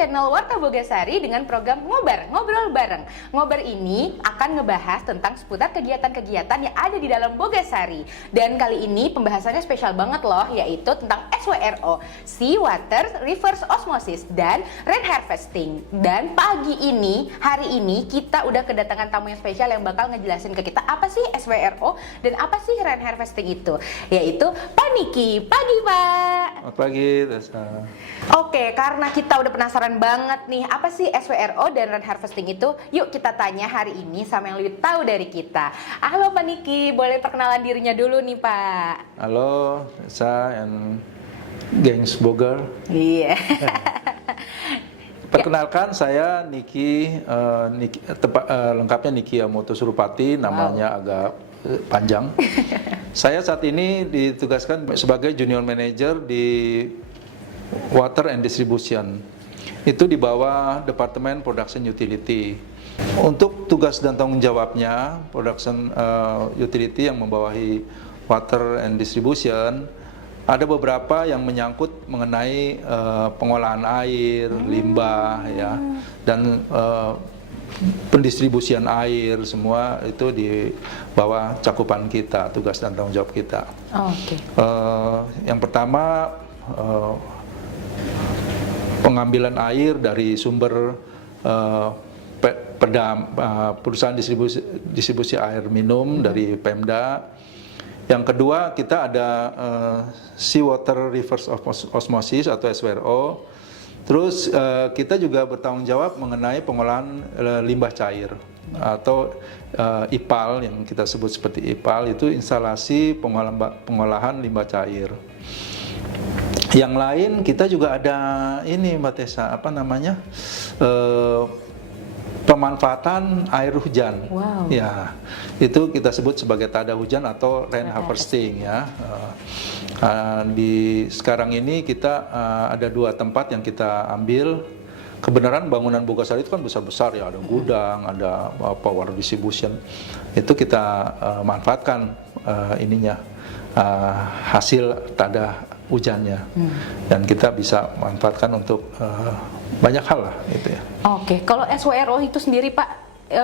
channel Warta Bogasari dengan program Ngobar, Ngobrol Bareng. Ngobar ini akan ngebahas tentang seputar kegiatan-kegiatan yang ada di dalam Bogasari. Dan kali ini pembahasannya spesial banget loh, yaitu tentang SWRO, Sea Water Reverse Osmosis dan Rain Harvesting. Dan hari ini kita udah kedatangan tamu yang spesial yang bakal ngejelasin ke kita apa sih SWRO dan apa sih Rain Harvesting itu, yaitu Pak Niki. Pagi Pak. Selamat pagi, Tessa. Oke, karena kita udah penasaran banget nih, apa sih SWRO dan Rain Harvesting itu? Yuk kita tanya hari ini sama yang lebih tahu dari kita. Halo Pak Niki, boleh perkenalan dirinya dulu nih Pak. Halo, Tessa and gengs Bogor. Iya. Perkenalkan, saya Niki, lengkapnya Niki Yamoto Surupati, namanya agak panjang. Saya saat ini ditugaskan sebagai Junior Manager di Water and Distribution. Itu di bawah Departemen Production Utility. Untuk tugas dan tanggung jawabnya, Production Utility yang membawahi Water and Distribution, ada beberapa yang menyangkut mengenai pengolahan air, limbah, ya, dan pendistribusian air, semua itu di bawah cakupan kita, tugas dan tanggung jawab kita. Yang pertama, pengambilan air dari sumber perusahaan distribusi air minum dari Pemda. Yang kedua, kita ada Sea Water Reverse Osmosis atau SWRO. Terus kita juga bertanggung jawab mengenai pengolahan limbah cair atau IPAL, yang kita sebut seperti IPAL, itu instalasi pengolahan limbah cair. Yang lain kita juga ada ini Mbak Tessa, apa namanya, pemanfaatan air hujan. Wow. Ya, itu kita sebut sebagai tada hujan atau rain harvesting, ya. Di sekarang ini kita ada 2 tempat yang kita ambil. Kebenaran bangunan Bogasari itu kan besar-besar ya, ada gudang, ada power distribution. Itu kita manfaatkan hasil tada hujannya, dan kita bisa manfaatkan untuk banyak hal lah, gitu ya. Oke, kalau SWRO itu sendiri Pak,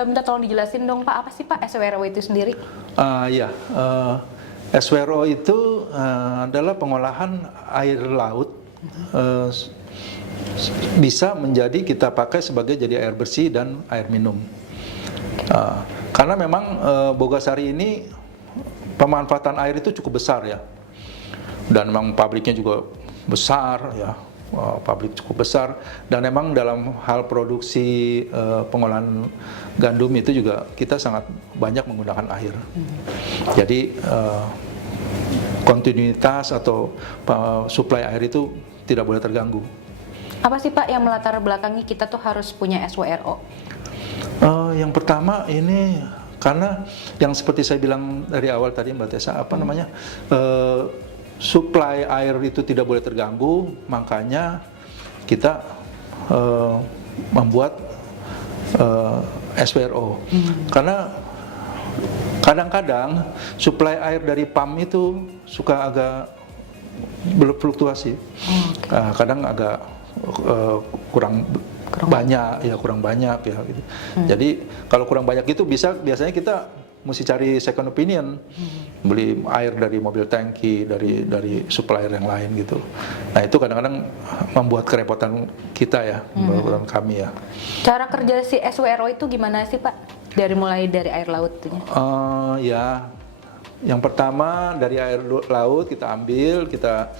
minta tolong dijelasin dong Pak, apa sih Pak SWRO itu sendiri? SWRO itu adalah pengolahan air laut, bisa menjadi kita pakai sebagai jadi air bersih dan air minum. Karena memang Bogasari ini pemanfaatan air itu cukup besar ya, dan memang pabriknya juga besar ya, pabrik cukup besar, dan memang dalam hal produksi pengolahan gandum itu juga kita sangat banyak menggunakan air. Jadi kontinuitas atau suplai air itu tidak boleh terganggu. Apa sih Pak yang melatar belakangi kita tuh harus punya SWRO? Yang pertama ini karena yang seperti saya bilang dari awal tadi Mbak Tessa, apa namanya, suplai air itu tidak boleh terganggu, makanya kita membuat SWRO. Karena kadang-kadang suplai air dari pump itu suka agak berfluktuasi. Kadang agak kurang banyak ya gitu. Jadi kalau kurang banyak itu biasanya kita mesti cari second opinion, beli air dari mobil tangki, dari supplier yang lain gitu. Nah itu kadang-kadang membuat kerepotan kita ya, kerepotan kami ya. Cara kerja si SWRO itu gimana sih Pak? Mulai dari air lautnya? Ya, yang pertama dari air laut kita ambil, kita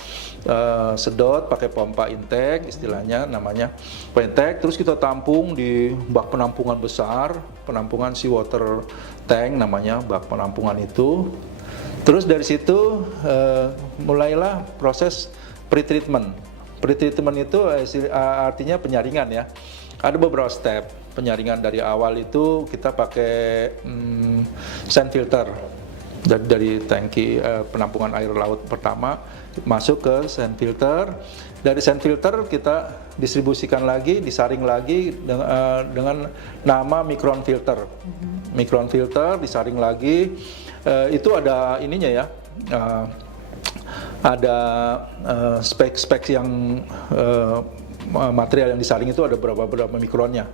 sedot pakai pompa intake, istilahnya namanya pompa intake, terus kita tampung di bak penampungan besar, penampungan sea water tank namanya, bak penampungan itu. Terus dari situ mulailah proses pretreatment. Pretreatment itu artinya penyaringan ya. Ada beberapa step penyaringan. Dari awal itu kita pakai sand filter dari tangki penampungan air laut pertama masuk ke sand filter. Dari sand filter kita distribusikan lagi, disaring lagi dengan nama micron filter. Micron filter disaring lagi, itu ada ininya ya, ada spek-spek yang material yang disaring itu ada berapa mikronnya.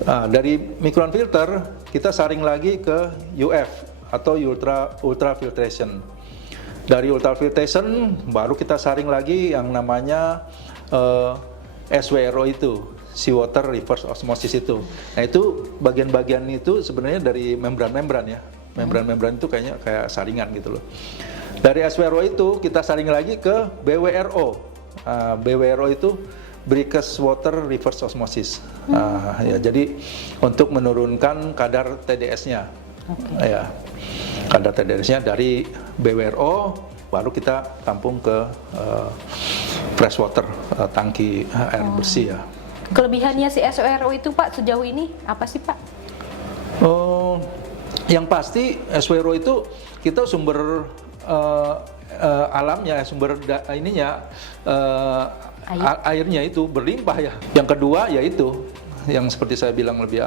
Nah, dari mikron filter kita saring lagi ke UF atau ultra filtration. Dari ultra filtration baru kita saring lagi yang namanya SWRO itu, seawater reverse osmosis itu. Nah itu bagian-bagian itu sebenarnya dari membran-membran ya. Membran-membran itu kayak saringan gitu loh. Dari SWRO itu kita saring lagi ke BWRO. BWRO itu Brackish Water Reverse Osmosis. Ya, jadi untuk menurunkan kadar TDS-nya. Ya, kadar TDS-nya dari BWRO baru kita tampung ke fresh water, tangki air bersih ya. Kelebihannya si SWRO itu Pak sejauh ini apa sih Pak? Yang pasti SWRO itu kita sumber alamnya, sumber airnya itu berlimpah ya. Yang kedua yaitu yang seperti saya bilang lebih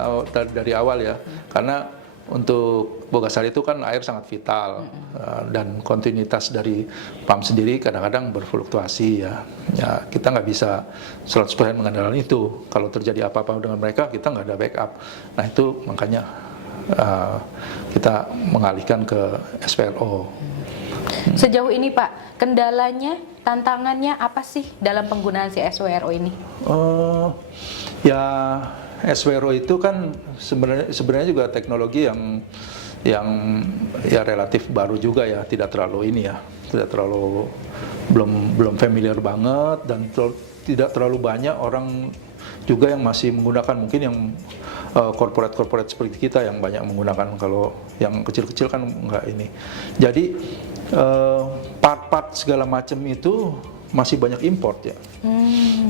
dari awal ya, karena untuk Bogasari itu kan air sangat vital dan kontinuitas dari pump sendiri kadang-kadang berfluktuasi ya. Ya kita nggak bisa 100% mengandalkan itu. Kalau terjadi apa-apa dengan mereka kita nggak ada backup. Nah itu makanya kita mengalihkan ke SWRO. Sejauh ini Pak, kendalanya, tantangannya apa sih dalam penggunaan si SWRO ini? Ya SWRO itu kan sebenarnya juga teknologi yang ya relatif baru juga ya, tidak terlalu belum familiar banget dan tidak terlalu banyak orang juga yang masih menggunakan, mungkin yang corporate seperti kita yang banyak menggunakan, kalau yang kecil-kecil kan enggak ini. Jadi part-part segala macam itu masih banyak import ya,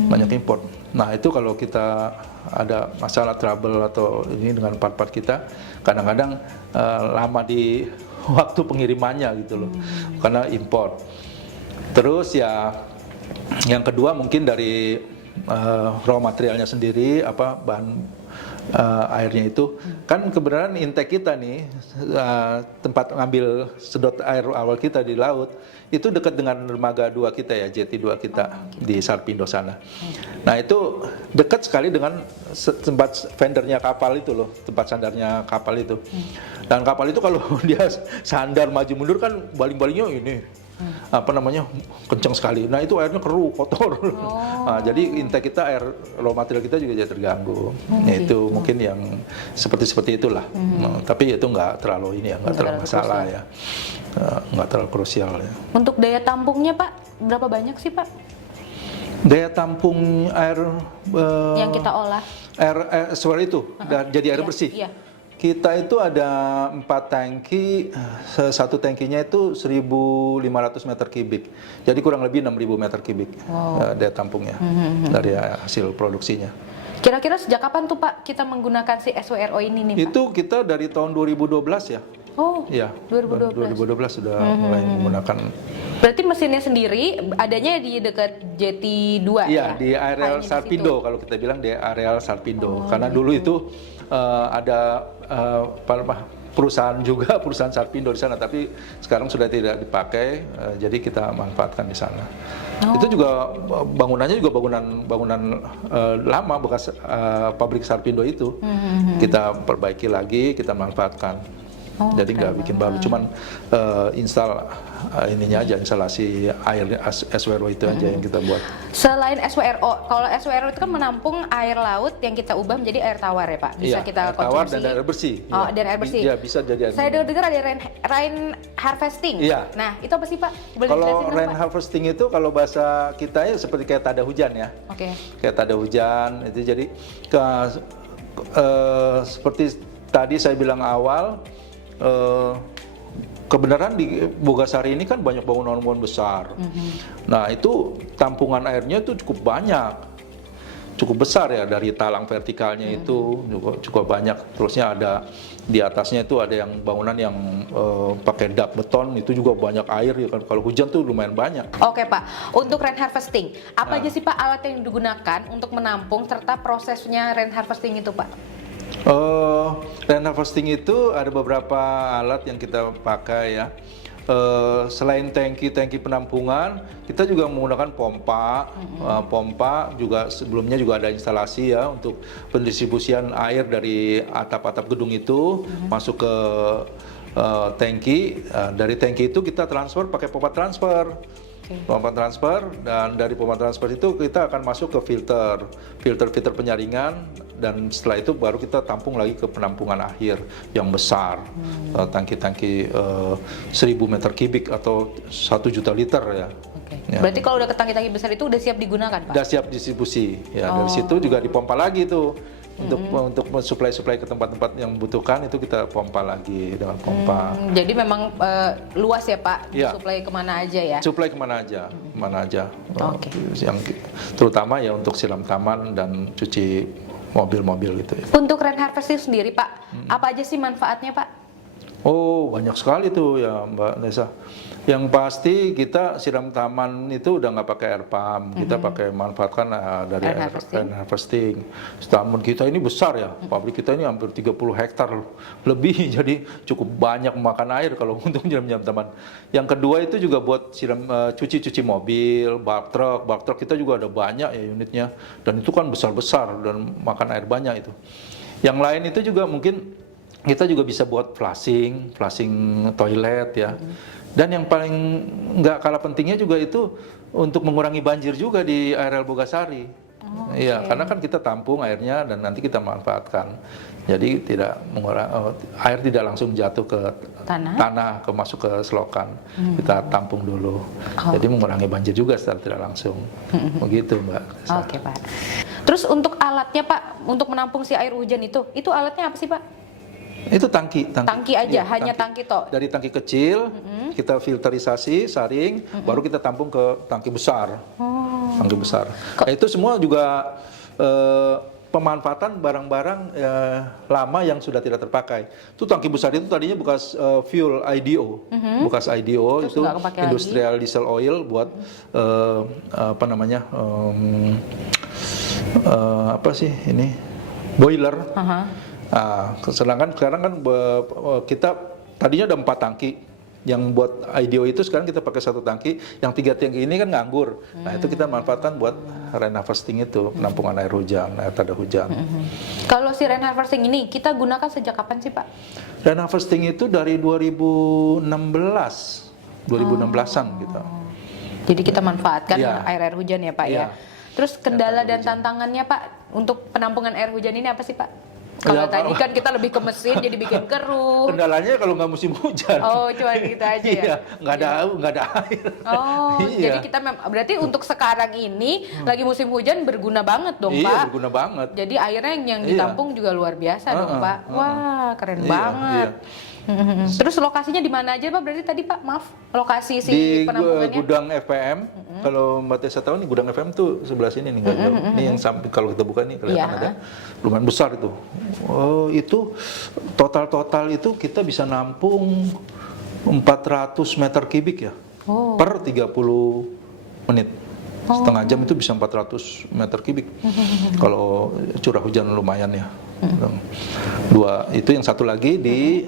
banyak import. Nah itu kalau kita ada masalah trouble atau ini dengan part-part kita, kadang-kadang lama di waktu pengirimannya gitu loh, karena import. Terus ya yang kedua mungkin dari raw materialnya sendiri, bahan airnya itu kan kebenaran intake kita nih, tempat ngambil sedot air awal kita di laut itu dekat dengan dermaga 2 kita ya, JT 2 kita di Sarpindo sana. Nah itu dekat sekali dengan tempat vendornya kapal itu loh, tempat sandarnya kapal itu. Dan kapal itu kalau dia sandar maju mundur kan baling-balingnya ini kencang sekali. Nah itu airnya keruh, kotor. Nah, jadi intake kita, air raw material kita juga jadi terganggu. Nah, itu mungkin yang seperti itulah. Tapi itu nggak terlalu nggak terlalu masalah ya, nggak terlalu krusial ya. Untuk daya tampungnya Pak, berapa banyak sih Pak? Daya tampung air yang kita olah. Air SWRO itu jadi air bersih. Iya. Kita itu ada 4 tangki, satu tangkinya itu 1.500 meter kubik, jadi kurang lebih 6.000 meter kubik daya tampungnya dari hasil produksinya. Kira-kira sejak kapan tuh Pak kita menggunakan si SWRO ini nih Pak? Itu kita dari tahun 2012 ya. Oh, ya, 2012 sudah mulai menggunakan. Berarti mesinnya sendiri adanya di dekat Jeti 2 ya? Iya, di areal Sarpindo, kalau kita bilang di areal Sarpindo. Karena dulu itu ada perusahaan Sarpindo di sana, tapi sekarang sudah tidak dipakai, jadi kita manfaatkan di sana. Itu juga bangunannya juga bangunan lama bekas pabrik Sarpindo itu. Kita perbaiki lagi, kita manfaatkan. Jadi nggak bikin baru, cuman install ininya aja, instalasi air SWRO itu aja yang kita buat. Selain SWRO, kalau SWRO itu kan menampung air laut yang kita ubah menjadi air tawar ya Pak? Bisa kita air tawar dan air bersih. Oh, dan air bersih. Iya, bisa jadi air. Saya dengar ada rain harvesting. Iya. Nah, itu apa sih Pak? Kalau rain harvesting itu kalau bahasa kita ya seperti kayak tada hujan ya. Oke. Kayak tada hujan itu, jadi seperti tadi saya bilang awal, kebenaran di Bogasari ini kan banyak bangunan-bangunan besar. Nah itu tampungan airnya itu cukup besar ya, dari talang vertikalnya itu cukup banyak. Terusnya ada di atasnya itu ada yang bangunan yang pakai dak beton, itu juga banyak air ya kan. Kalau hujan tuh lumayan banyak. Oke Pak, untuk rain harvesting apa aja sih Pak alat yang digunakan untuk menampung serta prosesnya rain harvesting itu Pak? Rain harvesting itu ada beberapa alat yang kita pakai ya. selain tangki penampungan, kita juga menggunakan pompa. Pompa juga sebelumnya juga ada instalasi ya untuk pendistribusian air dari atap-atap gedung itu masuk ke tangki. Dari tangki itu kita transfer pakai pompa transfer. Pompa transfer, dan dari pompa transfer itu kita akan masuk ke filter penyaringan, dan setelah itu baru kita tampung lagi ke penampungan akhir yang besar, tangki-tangki 1000 meter kubik atau 1 juta liter ya. Ya. Berarti kalau udah ke tangki-tangki besar itu udah siap digunakan, Pak? Udah siap distribusi ya. Dari situ juga dipompa lagi tuh untuk mensuplai ke tempat-tempat yang membutuhkan, itu kita pompa lagi dengan pompa. Jadi memang luas ya, Pak, Ya. suplai kemana aja ya? Suplai kemana aja, Oke. yang terutama ya untuk siram taman dan cuci mobil-mobil gitu ya. Untuk rain harvesting sendiri, Pak, apa aja sih manfaatnya, Pak? Oh, banyak sekali tuh ya Mbak Nesa. Yang pasti kita siram taman itu udah nggak pakai air pump, kita pakai manfaatkan dari Air rain harvesting. Taman kita ini besar ya, pabrik kita ini hampir 30 hektar lebih, jadi cukup banyak memakan air kalau untuk siram taman. Yang kedua itu juga buat siram cuci mobil, bak truk kita juga ada banyak ya unitnya, dan itu kan besar-besar dan makan air banyak itu. Yang lain itu juga mungkin kita juga bisa buat flushing toilet ya. Dan yang paling nggak kalah pentingnya juga itu untuk mengurangi banjir juga di areal Bogasari. Iya, karena kan kita tampung airnya dan nanti kita manfaatkan. Jadi air tidak langsung jatuh ke tanah masuk ke selokan. Kita tampung dulu. Jadi mengurangi banjir juga secara tidak langsung. Begitu, Mbak. Oke, Pak. Terus untuk alatnya, Pak, untuk menampung si air hujan itu alatnya apa sih, Pak? Itu tangki aja, iya, hanya tangki toh. Dari tangki kecil kita filterisasi, saring, baru kita tampung ke tangki besar. Tangki besar. Nah, itu semua juga pemanfaatan barang-barang lama yang sudah tidak terpakai. Itu tangki besar itu tadinya bekas fuel IDO, bekas IDO. Terus itu industrial diesel oil buat apa namanya apa sih ini boiler. Nah, sedangkan sekarang kan kita tadinya ada 4 tangki yang buat IDO itu, sekarang kita pakai 1 tangki, yang 3 tangki ini kan nganggur. Nah, itu kita manfaatkan buat rain harvesting itu, penampungan air hujan, air tanda hujan. Kalau si rain harvesting ini kita gunakan sejak kapan sih, Pak? Rain harvesting itu dari 2016-an gitu. Jadi kita manfaatkan Iya. air hujan ya, Pak ya. Iya. Terus kendala dan tantangannya, Pak, untuk penampungan air hujan ini apa sih, Pak? Kalau Ya, tadi kan kita lebih ke mesin jadi bikin keruh. Kendalanya kalau nggak musim hujan. Oh, cuma gitu aja ya. Iya, nggak ada air. Oh, Iya. jadi kita berarti untuk sekarang ini lagi musim hujan berguna banget dong, Iya, Pak. berguna banget. Jadi airnya yang Iya. ditampung juga luar biasa dong, Pak. Wah, keren Iya, banget. Terus lokasinya di mana aja, Pak? Berarti tadi, Pak, maaf, lokasi si Di penampungannya? gudang FPM. Kalau Mbak Tessa tahu nih, gudang FM tuh sebelah sini nih, nggak jauh. Ini yang samping, kalau kita buka nih kelihatan Iya. ada lumayan besar itu. Oh, itu total itu kita bisa nampung 400 meter kubik ya, per 30 menit. Setengah jam itu bisa 400 meter kubik. Kalau curah hujan lumayan ya. 2 itu, yang satu lagi di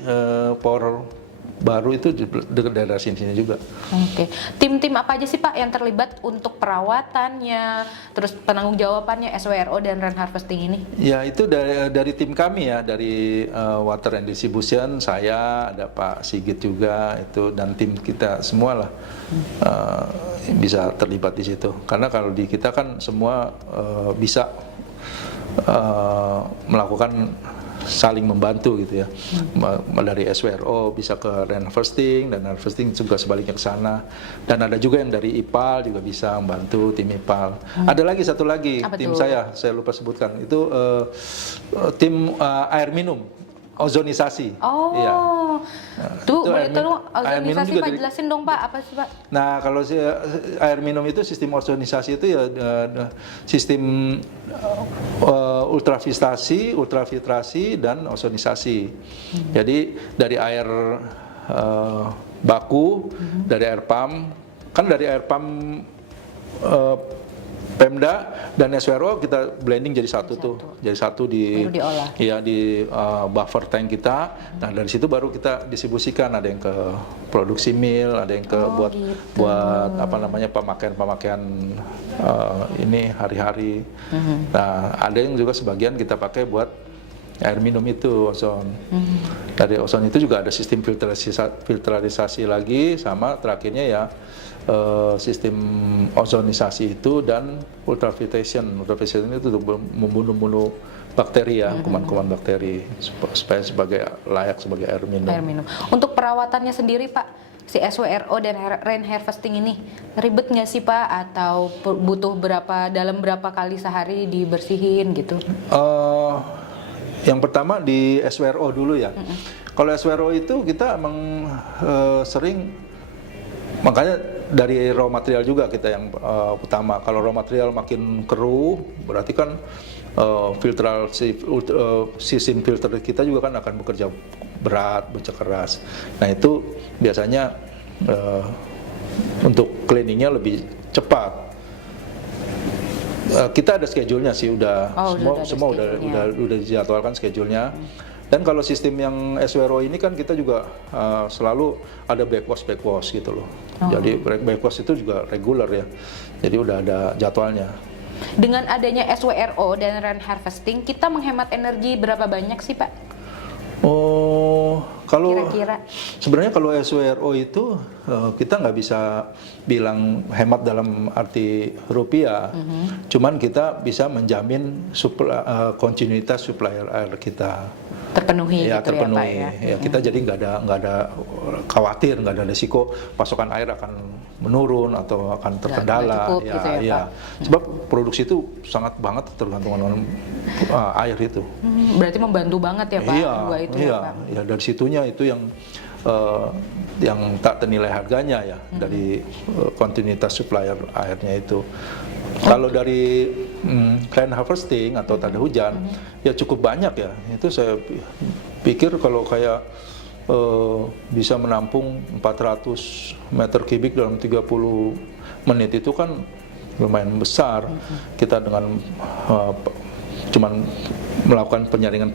Power baru itu dekat daerah sini juga. Oke. Tim-tim apa aja sih, Pak, yang terlibat untuk perawatannya, terus penanggung jawabannya SWRO dan rain harvesting ini? Ya, itu dari tim kami ya, dari Water and Distribution, saya, ada Pak Sigit juga itu, dan tim kita semua lah bisa terlibat di situ. Karena kalau di kita kan semua bisa melakukan saling membantu gitu ya. Dari SWRO bisa ke rain harvesting, dan harvesting juga sebaliknya ke sana. Dan ada juga yang dari IPAL juga bisa membantu, tim IPAL. Ada lagi satu lagi, Apa tim tuh? saya lupa sebutkan. Itu tim air minum, ozonisasi. Oh, Iya. tuh itu boleh air tolong air minum organisasi, juga Pak, dari- jelasin dong, Pak, apa sih, Pak? Nah, kalau air minum itu sistem ozonisasi itu ya sistem ultrafiltrasi dan ozonisasi. Jadi dari air baku, dari air pump, kan dari air pump Pemda dan SWRO kita blending jadi satu tuh, jadi satu di Baru diolah. ya di buffer tank kita. Nah dari situ baru kita distribusikan, ada yang ke produksi mil, ada yang ke buat gitu. buat apa namanya pemakaian ini hari-hari. Nah ada yang juga sebagian kita pakai buat air minum itu ozon. Dari ozon itu juga ada sistem filterisasi lagi, sama terakhirnya ya sistem ozonisasi itu dan ultrafiltration. Ultrafiltration itu untuk membunuh bakteri ya, kuman-kuman bakteri supaya layak sebagai air minum. Air minum. Untuk perawatannya sendiri Pak, si SWRO dan rain harvesting ini ribet nggak sih Pak? Atau butuh dalam berapa kali sehari dibersihin gitu? Yang pertama di SWRO dulu ya. Kalau SWRO itu kita emang sering, makanya dari raw material juga kita yang utama. Kalau raw material makin keruh, berarti kan sistem filter kita juga kan akan bekerja berat, bekerja keras. Nah itu biasanya untuk cleaningnya lebih cepat. Kita ada schedule-nya sih, semua udah dijadwalkan schedule-nya. Dan kalau sistem yang SWRO ini kan kita juga selalu ada back wash gitu loh. Jadi back wash itu juga reguler ya. Jadi udah ada jadwalnya. Dengan adanya SWRO dan rain harvesting, kita menghemat energi berapa banyak sih Pak? Kalau Kira-kira? sebenarnya kalau SWRO itu kita nggak bisa bilang hemat dalam arti rupiah, cuman kita bisa menjamin kontinuitas supplier air kita Terpenuhi ya, gitu terpenuhi. ya Pak ya? Ya, kita jadi nggak ada khawatir, nggak ada risiko pasokan air akan menurun atau akan terkendala. cukup gitu ya, Pak? Sebab produksi itu sangat banget tergantung dengan air itu. Berarti membantu banget ya Pak, dua itu ya Pak? Ya dari situnya itu yang tak ternilai harganya ya, dari kontinuitas supplier airnya itu. Kalau dari rain harvesting atau tanda hujan ya cukup banyak ya. Itu saya pikir kalau kayak bisa menampung 400 meter kubik dalam 30 menit itu kan lumayan besar. Kita dengan cuman melakukan penyaringan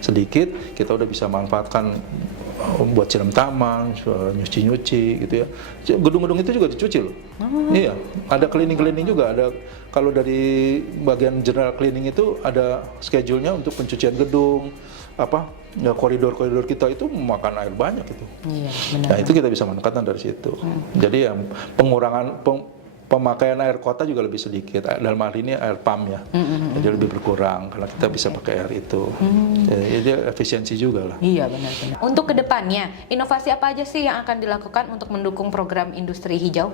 sedikit, kita udah bisa manfaatkan buat siram taman, nyuci-nyuci gitu ya. Gedung-gedung itu juga dicuci loh. Iya, ada cleaning juga. Ada, kalau dari bagian general cleaning itu ada schedule-nya untuk pencucian gedung, koridor-koridor kita itu memakan air banyak itu. Iya, benar. Nah itu kita bisa manfaatkan dari situ. Jadi yang pemakaian air kota juga lebih sedikit. Dalam hal ini air pump ya, jadi lebih berkurang karena kita bisa pakai air itu. Jadi efisiensi juga lah. Iya benar-benar. Untuk kedepannya, inovasi apa aja sih yang akan dilakukan untuk mendukung program industri hijau?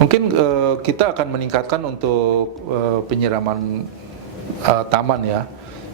Mungkin kita akan meningkatkan untuk penyiraman taman ya.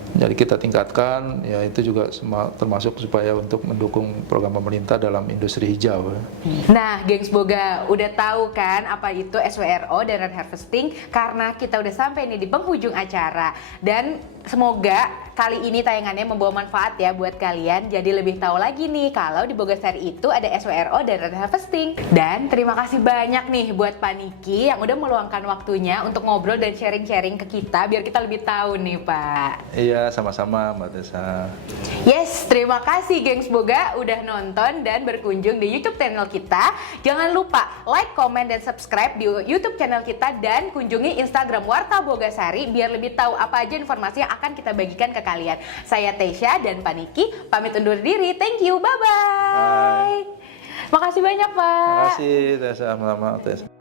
Jadi kita tingkatkan, ya itu juga termasuk supaya untuk mendukung program pemerintah dalam industri hijau. Nah, gengs Boga, udah tahu kan apa itu SWRO dan rain harvesting? Karena kita udah sampai nih di penghujung acara. Dan semoga kali ini tayangannya membawa manfaat ya buat kalian. Jadi lebih tahu lagi nih kalau di Bogasari itu ada SWRO dan rain harvesting. Dan terima kasih banyak nih buat Pak Niki yang udah meluangkan waktunya untuk ngobrol dan sharing-sharing ke kita biar kita lebih tahu nih Pak. Iya, sama-sama Mbak Tessa. Yes, terima kasih gengs Boga udah nonton dan berkunjung di YouTube channel kita. Jangan lupa like, comment, dan subscribe di YouTube channel kita dan kunjungi Instagram Warta Bogasari biar lebih tahu apa aja informasi yang akan kita bagikan ke kalian. Saya Tesya dan Pak Niki pamit undur diri. Thank you, bye-bye. Makasih banyak Pak. Terima kasih Tessa, sama-sama Tessa.